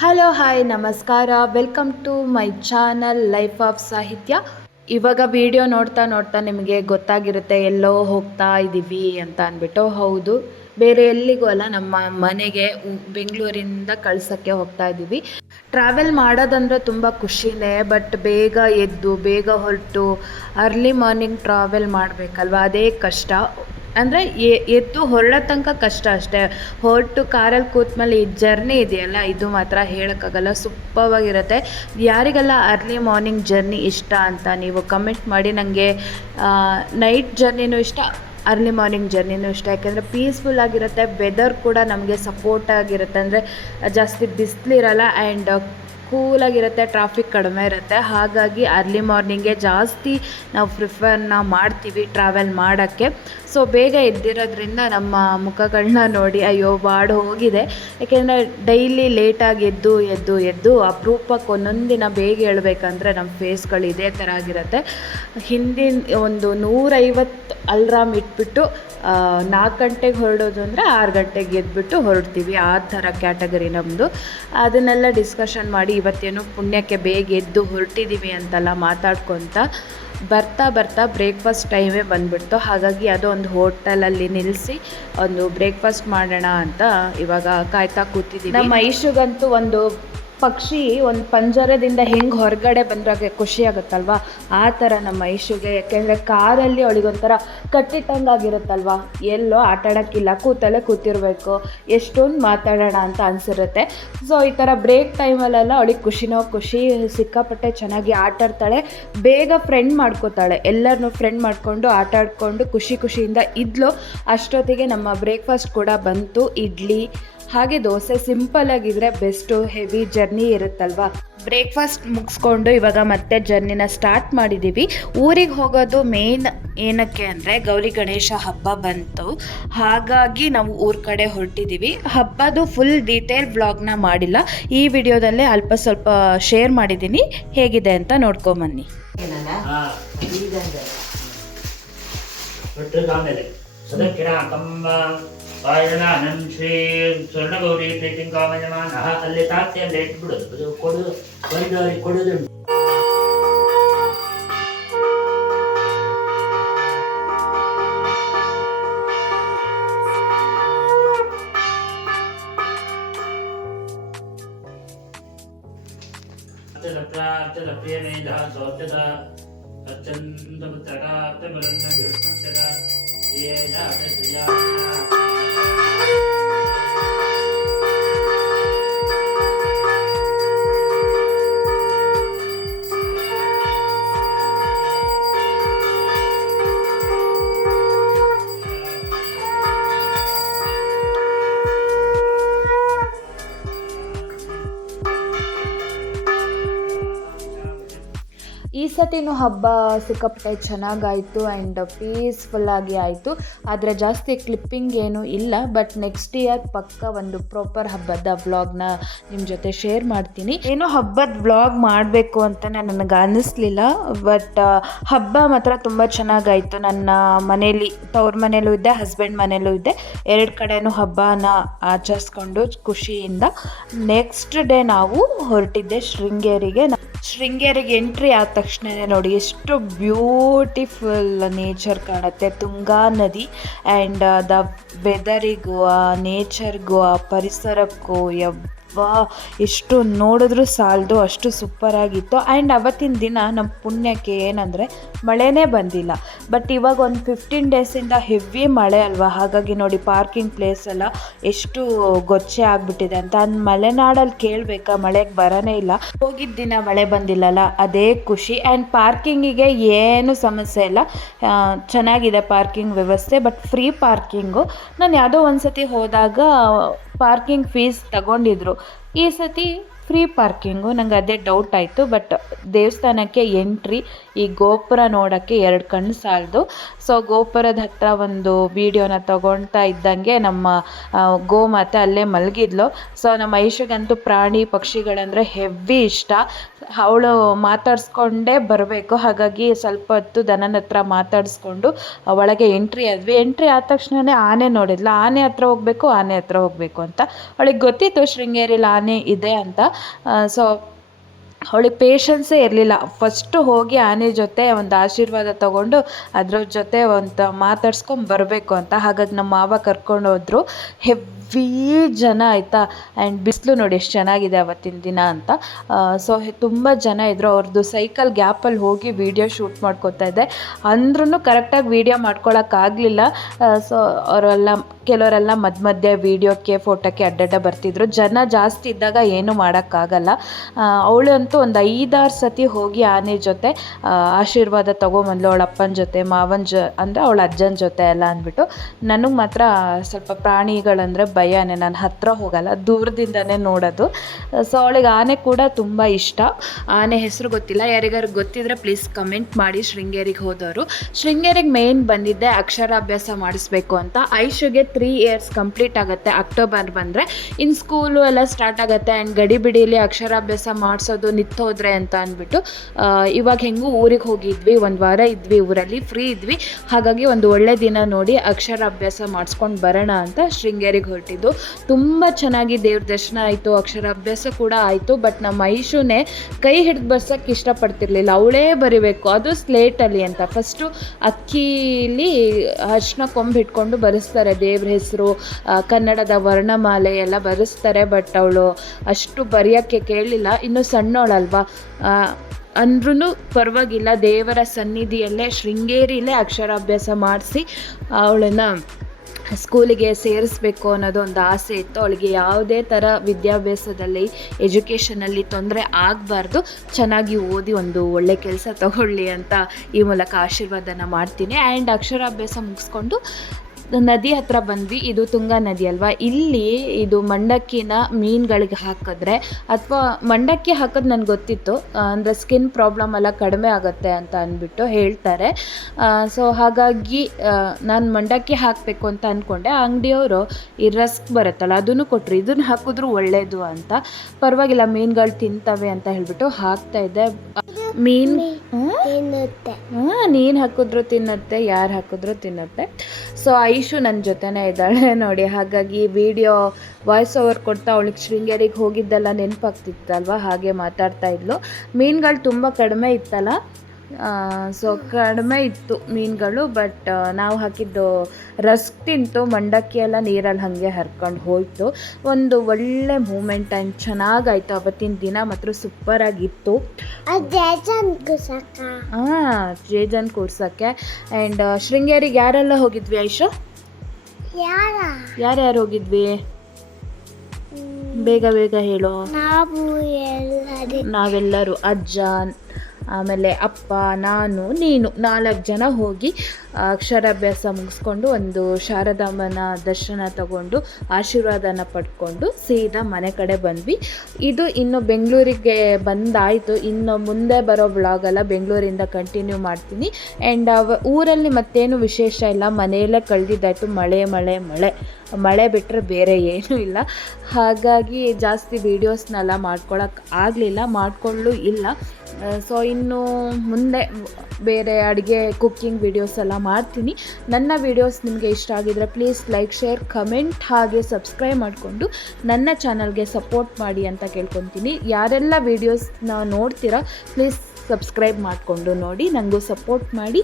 Hello hi ನಮಸ್ಕಾರ. Welcome to my channel life of Sahitya ಇವಾಗ video ನೋಡ್ತಾ ನೋಡ್ತಾ ನಿಮಗೆ ಗೊತ್ತಾಗಿರುತ್ತೆ, ಎಲ್ಲೋ ಹೋಗ್ತಾ ಇದ್ದೀವಿ ಅಂತ ಅಂದ್ಬಿಟ್ಟು. ಹೌದು, ಬೇರೆ ಎಲ್ಲಿಗೂ ಅಲ್ಲ, ನಮ್ಮ ಮನೆಗೆ ಬೆಂಗಳೂರಿಂದ ಕಳ್ಸೋಕ್ಕೆ ಹೋಗ್ತಾ ಇದ್ದೀವಿ ಟ್ರಾವೆಲ್ ಮಾಡೋದಂದ್ರೆ ತುಂಬ ಖುಷಿನೇ ಬಟ್ ಬೇಗ ಎದ್ದು, ಬೇಗ ಹೊರಟು ಅರ್ಲಿ ಮಾರ್ನಿಂಗ್ ಟ್ರಾವೆಲ್ ಮಾಡಬೇಕಲ್ವ? ಅದೇ ಕಷ್ಟ. ಅಂದರೆ ಎದ್ದು ಹೊರಡೋ ತನಕ ಕಷ್ಟ ಅಷ್ಟೇ. ಹೊರಟು ಕಾರಲ್ಲಿ ಕೂತ್ಮೇಲೆ ಈ ಜರ್ನಿ ಇದೆಯಲ್ಲ, ಇದು ಮಾತ್ರ ಹೇಳೋಕ್ಕಾಗಲ್ಲ. ಸೂಪರ್ವಾಗಿರುತ್ತೆ ಯಾರಿಗೆಲ್ಲ ಅರ್ಲಿ ಮಾರ್ನಿಂಗ್ ಜರ್ನಿ ಇಷ್ಟ ಅಂತ ನೀವು ಕಮೆಂಟ್ ಮಾಡಿ. ನನಗೆ ನೈಟ್ ಜರ್ನಿನೂ ಇಷ್ಟ ಅರ್ಲಿ ಮಾರ್ನಿಂಗ್ ಜರ್ನಿನೂ ಇಷ್ಟ. ಯಾಕೆಂದರೆ ಪೀಸ್ಫುಲ್ ಆಗಿರುತ್ತೆ ವೆದರ್ ಕೂಡ ನಮಗೆ ಸಪೋರ್ಟ್ ಆಗಿರುತ್ತೆ. ಅಂದರೆ ಜಾಸ್ತಿ ಬಿಸಿಲಿರಲ್ಲ ಆ್ಯಂಡ್ ಕೂಲಾಗಿರುತ್ತೆ ಟ್ರಾಫಿಕ್ ಕಡಿಮೆ ಇರುತ್ತೆ. ಹಾಗಾಗಿ ಅರ್ಲಿ ಮಾರ್ನಿಂಗೆ ಜಾಸ್ತಿ ನಾವು ಪ್ರಿಫರ್ನ ಮಾಡ್ತೀವಿ ಟ್ರಾವೆಲ್ ಮಾಡೋಕ್ಕೆ. ಸೊ ಬೇಗ ಎದ್ದಿರೋದ್ರಿಂದ ನಮ್ಮ ಮುಖಗಳನ್ನ ನೋಡಿ, ಅಯ್ಯೋ ಬಾಡು ಹೋಗಿದೆ. ಯಾಕೆಂದರೆ ಡೈಲಿ ಲೇಟಾಗಿ ಎದ್ದು ಎದ್ದು ಎದ್ದು ಅಪರೂಪಕ್ಕೆ ಒಂದೊಂದು ದಿನ ಬೇಗ ಹೇಳ್ಬೇಕಂದ್ರೆ ನಮ್ಮ ಫೇಸ್ಗಳು ಇದೇ ಥರ ಆಗಿರುತ್ತೆ. ಹಿಂದಿನ ಒಂದು ನೂರೈವತ್ತು ಅಲ್ರಾಮ್ ಇಟ್ಬಿಟ್ಟು ನಾಲ್ಕು ಗಂಟೆಗೆ ಹೊರಡೋದು ಅಂದರೆ ಆರು ಗಂಟೆಗೆ ಎದ್ಬಿಟ್ಟು ಹೊರಡ್ತೀವಿ ಆ ಥರ ಕ್ಯಾಟಗರಿ ನಮ್ಮದು ಅದನ್ನೆಲ್ಲ ಡಿಸ್ಕಷನ್ ಮಾಡಿ ಇವತ್ತೇನು ಪುಣ್ಯಕ್ಕೆ ಬೇಗ ಎದ್ದು ಹೊರಟಿದ್ದೀವಿ ಅಂತೆಲ್ಲ ಮಾತಾಡ್ಕೊತ ಬರ್ತಾ ಬರ್ತಾ ಬ್ರೇಕ್ಫಾಸ್ಟ್ ಟೈಮೇ ಬಂದುಬಿಡ್ತು. ಹಾಗಾಗಿ ಅದು ಒಂದು ಹೋಟೆಲಲ್ಲಿ ನಿಲ್ಲಿಸಿ ಒಂದು ಬ್ರೇಕ್ಫಾಸ್ಟ್ ಮಾಡೋಣ ಅಂತ ಇವಾಗ ಕಾಯ್ತಾ ಕೂತಿದ್ದೀವಿ ನಮ್ಮ ಐಶುಗಂತೂ ಒಂದು ಪಕ್ಷಿ ಒಂದು ಪಂಜರದಿಂದ ಹೆಂಗೆ ಹೊರಗಡೆ ಬಂದಾಗ ಖುಷಿ ಆಗುತ್ತಲ್ವ? ಆ ಥರ ನಮ್ಮ ಐಶುಗೆ, ಯಾಕೆಂದರೆ ಕಾರಲ್ಲಿ ಅವಳಿಗೊಂಥರ ಕಟ್ಟಿಟ್ಟಂಗಾಗಿರುತ್ತಲ್ವ? ಎಲ್ಲೋ ಆಟಾಡೋಕ್ಕಿಲ್ಲ, ಕೂತಲ್ಲೇ ಕೂತಿರ್ಬೇಕು, ಎಷ್ಟೊಂದು ಮಾತಾಡೋಣ ಅಂತ ಅನಿಸಿರುತ್ತೆ. ಸೊ ಈ ಥರ ಬ್ರೇಕ್ ಟೈಮಲ್ಲೆಲ್ಲ ಅವಳಿಗೆ ಖುಷಿನೋ ಖುಷಿ, ಸಿಕ್ಕಾಪಟ್ಟೆ ಚೆನ್ನಾಗಿ ಆಟಾಡ್ತಾಳೆ, ಬೇಗ ಫ್ರೆಂಡ್ ಮಾಡ್ಕೋತಾಳೆ. ಎಲ್ಲರನ್ನೂ ಫ್ರೆಂಡ್ ಮಾಡಿಕೊಂಡು, ಆಟಾಡಿಕೊಂಡು, ಖುಷಿ ಖುಷಿಯಿಂದ ಇದ್ಲು. ಅಷ್ಟೊತ್ತಿಗೆ ನಮ್ಮ ಬ್ರೇಕ್ಫಾಸ್ಟ್ ಕೂಡ ಬಂತು. ಇಡ್ಲಿ ಹಾಗೆ ದೋಸೆ ಸಿಂಪಲ್ ಆಗಿದ್ರೆ ಬೆಸ್ಟು ಹೆವಿ ಜರ್ನಿ ಇರುತ್ತಲ್ವಾ ಬ್ರೇಕ್ಫಾಸ್ಟ್ ಮುಗಿಸ್ಕೊಂಡು ಇವಾಗ ಮತ್ತೆ ಜರ್ನಿನ ಸ್ಟಾರ್ಟ್ ಮಾಡಿದ್ದೀವಿ ಊರಿಗೆ ಹೋಗೋದು ಮೇನ್ ಏನಕ್ಕೆ ಅಂದರೆ ಗೌರಿ ಗಣೇಶ ಹಬ್ಬ ಬಂತು ಹಾಗಾಗಿ ನಾವು ಊರ ಕಡೆ ಹೊರಟಿದ್ದೀವಿ ಹಬ್ಬದು ಫುಲ್ ಡೀಟೇಲ್ ವ್ಲಾಗ್ನ ಮಾಡಿಲ್ಲ ಈ ವಿಡಿಯೋದಲ್ಲೇ ಅಲ್ಪ ಸ್ವಲ್ಪ ಶೇರ್ ಮಾಡಿದ್ದೀನಿ ಹೇಗಿದೆ ಅಂತ ನೋಡ್ಕೊಂಬನ್ನಿ ಹಾ ಬಿಟ್ಟು ಆಮೇಲೆ ಸದಕ್ಷಿಣ ಕಂಬ ಪಾಯನಾನಂ ಶ್ರೀ ಸ್ವರ್ಣಗೌರಿ ಪ್ರೀತಿಂ ಕಾಮಯಮಾನಃ ಅಲ್ಲಿ ತಾತ್ಯ ಅಲ್ಲಿ ಇಟ್ಬಿಡೋದು ಅದು ಕೊಡು ಬಂದವರಿಗೆ ಕೊಡೋದುಂಟು ಅರ್ಚನ ಪ್ರಿಯ ಮೇಧ ಸೌತ್ಯದ ಅತ್ಯಂತ ಪುತ್ರಕ Thank you. ಸತಿನೂ ಹಬ್ಬ ಸಿಕ್ಕಾಪಟ್ಟೆ ಚೆನ್ನಾಗಾಯಿತು ಆ್ಯಂಡ್ ಪೀಸ್ಫುಲ್ಲಾಗಿ ಆಯಿತು. ಆದರೆ ಜಾಸ್ತಿ ಕ್ಲಿಪ್ಪಿಂಗ್ ಏನೂ ಇಲ್ಲ ಬಟ್ ನೆಕ್ಸ್ಟ್ ಇಯರ್ ಪಕ್ಕ ಒಂದು ಪ್ರಾಪರ್ ಹಬ್ಬದ ವ್ಲಾಗ್ನ ನಿಮ್ಮ ಜೊತೆ ಶೇರ್ ಮಾಡ್ತೀನಿ. ಏನೋ ಹಬ್ಬದ ವ್ಲಾಗ್ ಮಾಡಬೇಕು ಅಂತ ನನಗೆ ಅನ್ನಿಸ್ಲಿಲ್ಲ ಬಟ್ ಹಬ್ಬ ಮಾತ್ರ ತುಂಬ ಚೆನ್ನಾಗಾಯಿತು. ನನ್ನ ಮನೇಲಿ, ತವ್ರ ಮನೇಲೂ ಇದ್ದೆ ಹಸ್ಬೆಂಡ್ ಮನೇಲೂ ಇದ್ದೆ ಎರಡು ಕಡೆನೂ ಹಬ್ಬನ ಆಚರಿಸ್ಕೊಂಡು ಖುಷಿಯಿಂದ ನೆಕ್ಸ್ಟ್ ಡೇ ನಾವು ಹೊರಟಿದ್ದೆ ಶೃಂಗೇರಿಗೆ. ಶೃಂಗೇರಿಗೆ ಎಂಟ್ರಿ ಆದ ತಕ್ಷಣ ನೋಡಿ ಎಷ್ಟು ಬ್ಯೂಟಿಫುಲ್ ನೇಚರ್ ಕಾಣುತ್ತೆ. ತುಂಗಾ ನದಿ ಆ್ಯಂಡ್ ದ ವೆದರಿಗೂ ಆ ನೇಚರ್ಗೂ ಆ ಪರಿಸರಕ್ಕೂ ಯವ್ವಾ, ಎಷ್ಟು ನೋಡಿದ್ರು ಸಾಲದು, ಅಷ್ಟು ಸೂಪರಾಗಿತ್ತು ಆ್ಯಂಡ್ ಅವತ್ತಿನ ದಿನ ನಮ್ಮ ಪುಣ್ಯಕ್ಕೆ ಏನಂದರೆ, ಮಳೆನೇ ಬಂದಿಲ್ಲ. ಬಟ್ ಇವಾಗ ಒಂದು ಫಿಫ್ಟೀನ್ ಡೇಸಿಂದ ಹೆವಿ ಮಳೆ ಅಲ್ವಾ? ಹಾಗಾಗಿ ನೋಡಿ ಪಾರ್ಕಿಂಗ್ ಪ್ಲೇಸ್ ಎಲ್ಲ ಎಷ್ಟು ಗೊಚ್ಚೆ ಆಗಿಬಿಟ್ಟಿದೆ ಅಂತ. ಅಂದ್ ಮಲೆನಾಡಲ್ಲಿ ಕೇಳಬೇಕಾ, ಮಳೆಗೆ ಬರೋನೇ ಇಲ್ಲ. ಹೋಗಿದ್ದ ದಿನ ಮಳೆ ಬಂದಿಲ್ಲಲ್ಲ? ಅದೇ ಖುಷಿ. ಆ್ಯಂಡ್ ಪಾರ್ಕಿಂಗಿಗೆ ಏನು ಸಮಸ್ಯೆ ಇಲ್ಲ. ಚೆನ್ನಾಗಿದೆ ಪಾರ್ಕಿಂಗ್ ವ್ಯವಸ್ಥೆ ಬಟ್ ಫ್ರೀ ಪಾರ್ಕಿಂಗು ನಾನು ಯಾವುದೋ ಒಂದು ಸತಿ ಹೋದಾಗ ಪಾರ್ಕಿಂಗ್ ಫೀಸ್ ತಗೊಂಡಿದ್ರು. ಈ ಸತಿ ಫ್ರೀ ಪಾರ್ಕಿಂಗು. ನಂಗೆ ಅದೇ ಡೌಟ್ ಆಯಿತು ಬಟ್ ದೇವಸ್ಥಾನಕ್ಕೆ ಎಂಟ್ರಿ ಈ ಗೋಪುರ ನೋಡೋಕ್ಕೆ ಎರಡು ಕಣ್ಣು ಸಾಲದು. ಸೊ ಗೋಪುರದ ಹತ್ರ ಒಂದು ವೀಡಿಯೋನ ತಗೊಳ್ತಾ ಇದ್ದಂಗೆ ನಮ್ಮ ಗೋಮಾತೆ ಅಲ್ಲೇ ಮಲಗಿದ್ಲು. ಸೊ ನಮ್ಮ ಐಶಗಂತೂ ಪ್ರಾಣಿ ಪಕ್ಷಿಗಳಂದರೆ ಹೆವಿ ಇಷ್ಟ. ಅವಳು ಮಾತಾಡಿಸ್ಕೊಂಡೇ ಬರಬೇಕು. ಹಾಗಾಗಿ ಸ್ವಲ್ಪ ಹೊತ್ತು ದನನ ಹತ್ರ ಮಾತಾಡಿಸ್ಕೊಂಡು ಒಳಗೆ ಎಂಟ್ರಿ ಆದ್ವಿ. ಎಂಟ್ರಿ ಆದ ತಕ್ಷಣವೇ ಆನೆ ನೋಡಿದ್ಲು. ಆನೆ ಹತ್ರ ಹೋಗಬೇಕು, ಆನೆ ಹತ್ರ ಹೋಗಬೇಕು ಅಂತ. ಅವಳಿಗೆ ಗೊತ್ತಿತ್ತು, ಶೃಂಗೇರಿಲಿ ಆನೆ ಇದೆ ಅಂತ. ಸೊ ಅವಳಿಗೆ ಪೇಷನ್ಸೇ ಇರಲಿಲ್ಲ. ಫಸ್ಟು ಹೋಗಿ ಆನೆ ಜೊತೆ ಒಂದು ಆಶೀರ್ವಾದ ತಗೊಂಡು ಅದ್ರ ಜೊತೆ ಒಂದು ಮಾತಾಡ್ಸ್ಕೊಂಡು ಬರಬೇಕು ಅಂತ. ಹಾಗಾಗಿ ನಮ್ಮ ಮಾವ ಕರ್ಕೊಂಡು ಹೋದರು. ಹೆವಿ ಜನ ಆಯಿತಾ? ಆ್ಯಂಡ್ ಬಿಸಿಲು ನೋಡಿ ಎಷ್ಟು ಚೆನ್ನಾಗಿದೆ ಅವತ್ತಿನ ದಿನ ಅಂತ. ಸೊ ತುಂಬ ಜನ ಇದ್ದರು ಅವ್ರದ್ದು ಸೈಕಲ್ ಗ್ಯಾಪಲ್ಲಿ ಹೋಗಿ ವೀಡಿಯೋ ಶೂಟ್ ಮಾಡ್ಕೊತಾ ಇದ್ದೆ. ಅಂದ್ರೂ ಕರೆಕ್ಟಾಗಿ ವೀಡಿಯೋ ಮಾಡ್ಕೊಳಕ್ಕಾಗಲಿಲ್ಲ ಸೊ ಅವರೆಲ್ಲ, ಕೆಲವರೆಲ್ಲ ಮಧ್ಯ ಮಧ್ಯೆ ವೀಡಿಯೋಕ್ಕೆ ಫೋಟೋಕ್ಕೆ ಅಡ್ಡಡ್ಡ ಬರ್ತಿದ್ರು. ಜನ ಜಾಸ್ತಿ ಇದ್ದಾಗ ಏನೂ ಮಾಡೋಕ್ಕಾಗಲ್ಲ ಅವಳಂತೂ ಒಂದು ಐದಾರು ಸತಿ ಹೋಗಿ ಆನೆ ಜೊತೆ ಆಶೀರ್ವಾದ ತೊಗೊಂಬಂದ್ಲು ಅವಳ ಅಪ್ಪನ ಜೊತೆ, ಮಾವನ ಜೊ, ಅಂದರೆ ಅವಳ ಅಜ್ಜನ ಜೊತೆ ಎಲ್ಲ ಅಂದ್ಬಿಟ್ಟು, ನನಗೆ ಮಾತ್ರ ಸ್ವಲ್ಪ ಪ್ರಾಣಿಗಳಂದರೆ ಭಯನೇ ನಾನು ಹತ್ತಿರ ಹೋಗಲ್ಲ, ದೂರದಿಂದನೇ ನೋಡೋದು. ಸೊ ಅವಳಿಗೆ ಆನೆ ಕೂಡ ತುಂಬ ಇಷ್ಟ. ಆನೆ ಹೆಸರು ಗೊತ್ತಿಲ್ಲ, ಯಾರಿಗಾರು ಗೊತ್ತಿದ್ರೆ ಪ್ಲೀಸ್ ಕಮೆಂಟ್ ಮಾಡಿ ಶೃಂಗೇರಿಗೆ ಹೋದವರು. ಶೃಂಗೇರಿಗೆ ಮೇನ್ ಬಂದಿದ್ದೆ ಅಕ್ಷರಾಭ್ಯಾಸ ಮಾಡಿಸ್ಬೇಕು ಅಂತ. ಐಶುಗೆ ತ್ರೀ ಇಯರ್ಸ್ ಕಂಪ್ಲೀಟ್ ಆಗುತ್ತೆ ಅಕ್ಟೋಬರ್ ಬಂದರೆ. ಇನ್ನು ಸ್ಕೂಲು ಎಲ್ಲ ಸ್ಟಾರ್ಟ್ ಆಗುತ್ತೆ ಆ್ಯಂಡ್ ಗಡಿಬಿಡಿಲಿ ಅಕ್ಷರಾಭ್ಯಾಸ ಮಾಡಿಸೋದು ನಿಂತೋದ್ರೆ ಅಂತ ಅಂದ್ಬಿಟ್ಟು ಇವಾಗ ಹೆಂಗೂ ಊರಿಗೆ ಹೋಗಿದ್ವಿ, ಒಂದು ವಾರ ಇದ್ವಿ, ಊರಲ್ಲಿ ಫ್ರೀ ಇದ್ವಿ. ಹಾಗಾಗಿ ಒಂದು ಒಳ್ಳೆ ದಿನ ನೋಡಿ ಅಕ್ಷರಾಭ್ಯಾಸ ಮಾಡಿಸ್ಕೊಂಡು ಬರೋಣ ಅಂತ ಶೃಂಗೇರಿಗೆ ಹೊರಟಿದ್ದು. ತುಂಬ ಚೆನ್ನಾಗಿ ದೇವ್ರ ದರ್ಶನ ಆಯಿತು, ಅಕ್ಷರಾಭ್ಯಾಸ ಕೂಡ ಆಯಿತು ಬಟ್ ನಮ್ಮ ಐಶುನೇ ಕೈ ಹಿಡಿದು ಬರ್ಸೋಕ್ಕೆ ಇಷ್ಟಪಡ್ತಿರ್ಲಿಲ್ಲ. ಅವಳೇ ಬರಿಬೇಕು, ಅದು ಸ್ಲೇಟಲ್ಲಿ ಅಂತ. ಫಸ್ಟು ಅಕ್ಕಿಲಿ ಅರ್ಶಿನ ಕೊಂಬು ಇಟ್ಕೊಂಡು ಬರೆಸ್ತಾರೆ ದೇವ್ರ ಹೆಸರು ಕನ್ನಡದ ವರ್ಣಮಾಲೆ ಎಲ್ಲ ಬರೆಸ್ತಾರೆ ಬಟ್ ಅವಳು ಅಷ್ಟು ಬರೆಯೋಕ್ಕೆ ಕೇಳಲಿಲ್ಲ ಇನ್ನು ಸಣ್ಣವಳಲ್ವಾ ಅಂದ್ರೂ ಪರವಾಗಿಲ್ಲ, ದೇವರ ಸನ್ನಿಧಿಯಲ್ಲೇ ಶೃಂಗೇರಿಯಲ್ಲೇ ಅಕ್ಷರಾಭ್ಯಾಸ ಮಾಡಿಸಿ ಅವಳನ್ನು ಸ್ಕೂಲಿಗೆ ಸೇರಿಸ್ಬೇಕು ಅನ್ನೋದು ಒಂದು ಆಸೆ ಇತ್ತು. ಅವಳಿಗೆ ಯಾವುದೇ ಥರ ವಿದ್ಯಾಭ್ಯಾಸದಲ್ಲಿ, ಎಜುಕೇಷನಲ್ಲಿ ತೊಂದರೆ ಆಗಬಾರ್ದು. ಚೆನ್ನಾಗಿ ಓದಿ ಒಂದು ಒಳ್ಳೆ ಕೆಲಸ ತಗೊಳ್ಳಿ ಅಂತ ಈ ಮೂಲಕ ಆಶೀರ್ವಾದನ ಮಾಡ್ತೀನಿ. ಆ್ಯಂಡ್ ಅಕ್ಷರಾಭ್ಯಾಸ ಮುಗಿಸ್ಕೊಂಡು ನದಿ ಹತ್ರ ಬಂದ್ವಿ. ಇದು ತುಂಗಾ ನದಿ ಅಲ್ವಾ? ಇಲ್ಲಿ ಇದು ಮಂಡಕ್ಕಿನ ಮೀನುಗಳಿಗೆ ಹಾಕಿದ್ರೆ ಅಥವಾ ಮಂಡಕ್ಕಿ ಹಾಕೋದು ನನಗೆ ಗೊತ್ತಿತ್ತು. ಅಂದರೆ ಸ್ಕಿನ್ ಪ್ರಾಬ್ಲಮ್ ಎಲ್ಲ ಕಡಿಮೆ ಆಗುತ್ತೆ ಅಂತ ಅಂದ್ಬಿಟ್ಟು ಹೇಳ್ತಾರೆ. ಸೊ ಹಾಗಾಗಿ ನಾನು ಮಂಡಕ್ಕಿ ಹಾಕಬೇಕು ಅಂತ ಅಂದ್ಕೊಂಡೆ ಅಂಗಡಿಯವರು ಈ ರಸ್ಕ್ ಬರುತ್ತಲ್ಲ, ಅದನ್ನು ಕೊಟ್ಟರು ಇದನ್ನು ಹಾಕಿದ್ರು ಒಳ್ಳೆಯದು ಅಂತ. ಪರವಾಗಿಲ್ಲ, ಮೀನುಗಳು ತಿಂತವೆ ಅಂತ ಹೇಳ್ಬಿಟ್ಟು ಹಾಕ್ತಾ ಇದ್ದೆ. ಮೀನು? ತಿನ್ನುತ್ತೆ. ಹಾಂ ನೀನು ಹಾಕಿದ್ರು ತಿನ್ನುತ್ತೆ ಯಾರು ಹಾಕಿದ್ರು ತಿನ್ನುತ್ತೆ. ಸೊ ಐಶು ನನ್ನ ಜೊತೆನೇ ಇದ್ದಾಳೆ ನೋಡಿ ಹಾಗಾಗಿ ವಿಡಿಯೋ ವಾಯ್ಸ್ ಓವರ್ ಕೊಡ್ತಾ ಅವಳಿಗೆ ಶೃಂಗೇರಿಗೆ ಹೋಗಿದ್ದೆಲ್ಲ ನೆನಪಾಗ್ತಿತ್ತಲ್ವ? ಹಾಗೆ ಮಾತಾಡ್ತಾ ಇದ್ಲು. ಮೀನುಗಳು ತುಂಬ ಕಡಿಮೆ ಇತ್ತಲ್ಲ? ಸೊ ಕಡಿಮೆ ಇತ್ತು ಮೀನುಗಳು ಬಟ್ ನಾವು ಹಾಕಿದ್ದು ರಸ್ಕ್ ತಿಂತು ಮಂಡಕ್ಕಿ ಎಲ್ಲ ನೀರಲ್ಲಿ ಹಾಗೆ ಹರ್ಕೊಂಡು ಹೋಯಿತು. ಒಂದು ಒಳ್ಳೆ ಮೂಮೆಂಟ್ ಆ್ಯಂಡ್ ಚೆನ್ನಾಗಾಯ್ತು. ಅವತ್ತಿನ ದಿನ ಮಾತ್ರ ಸೂಪರಾಗಿತ್ತು. ಅಜ್ಜನ್ ಹಾಂ ಜೇಜನ್ ಕೂರ್ಸೋಕ್ಕೆ. ಆ್ಯಂಡ್ ಶೃಂಗೇರಿಗೆ ಯಾರೆಲ್ಲ ಹೋಗಿದ್ವಿ ಐಶು? ಯಾರ? ಯಾರ್ಯಾರು ಹೋಗಿದ್ವಿ? ಬೇಗ ಬೇಗ ಹೇಳು. ನಾವೆಲ್ಲರೂ ಅಜ್ಜ ಆಮೇಲೆ ಅಪ್ಪ, ನಾನು, ನೀನು ನಾಲ್ಕು ಜನ ಹೋಗಿ ಅಕ್ಷರಾಭ್ಯಾಸ ಮುಗಿಸ್ಕೊಂಡು ಒಂದು ಶಾರದಾಂಬನ ದರ್ಶನ ತಗೊಂಡು ಆಶೀರ್ವಾದನ ಪಡ್ಕೊಂಡು ಸೀದಾ ಮನೆ ಕಡೆ ಬಂದ್ವಿ. ಇದು ಇನ್ನು ಬೆಂಗಳೂರಿಗೆ ಬಂದಾಯಿತು. ಇನ್ನು ಮುಂದೆ ಬರೋ ಬ್ಲಾಗೆಲ್ಲ ಬೆಂಗಳೂರಿಂದ ಕಂಟಿನ್ಯೂ ಮಾಡ್ತೀನಿ. ಆ್ಯಂಡ್ ಊರಲ್ಲಿ ಮತ್ತೇನು ವಿಶೇಷ ಇಲ್ಲ. ಮನೆಯಲ್ಲೇ ಕಳೆದಿದ್ದಾಯಿತು. ಮಳೆ ಮಳೆ ಮಳೆ. ಮಳೆ ಬಿಟ್ಟರೆ ಬೇರೆ ಏನೂ ಇಲ್ಲ. ಹಾಗಾಗಿ ಜಾಸ್ತಿ ವೀಡಿಯೋಸ್ನೆಲ್ಲ ಮಾಡ್ಕೊಳಕ್ಕೆ ಆಗಲಿಲ್ಲ. ಮಾಡಿಕೊಳ್ಳು ಇಲ್ಲ. ಸೊ ಇನ್ನು ಮುಂದೆ ಬೇರೆ ಅಡುಗೆ ಕುಕ್ಕಿಂಗ್ ವೀಡಿಯೋಸ್ ಎಲ್ಲ ಮಾಡ್ತೀನಿ. ನನ್ನ ವೀಡಿಯೋಸ್ ನಿಮಗೆ ಇಷ್ಟ ಆಗಿದ್ರೆ ಪ್ಲೀಸ್ ಲೈಕ್ ಶೇರ್ ಕಮೆಂಟ್ ಹಾಗೆ ಸಬ್ಸ್ಕ್ರೈಬ್ ಮಾಡಿಕೊಂಡು ನನ್ನ ಚಾನಲ್ಗೆ ಸಪೋರ್ಟ್ ಮಾಡಿ ಅಂತ ಕೇಳ್ಕೊತೀನಿ. ಯಾರೆಲ್ಲ ವೀಡಿಯೋಸ್ನ ನೋಡ್ತೀರಾ ಪ್ಲೀಸ್ ಸಬ್ಸ್ಕ್ರೈಬ್ ಮಾಡಿಕೊಂಡು ನೋಡಿ ನನಗೂ ಸಪೋರ್ಟ್ ಮಾಡಿ.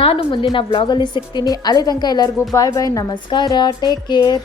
ನಾನು ಮುಂದಿನ ವ್ಲಾಗಲ್ಲಿ ಸಿಗ್ತೀನಿ. ಅಲ್ಲಿ ತನಕ ಎಲ್ಲರಿಗೂ ಬಾಯ್ ಬಾಯ್ ನಮಸ್ಕಾರ ಟೇಕ್ ಕೇರ್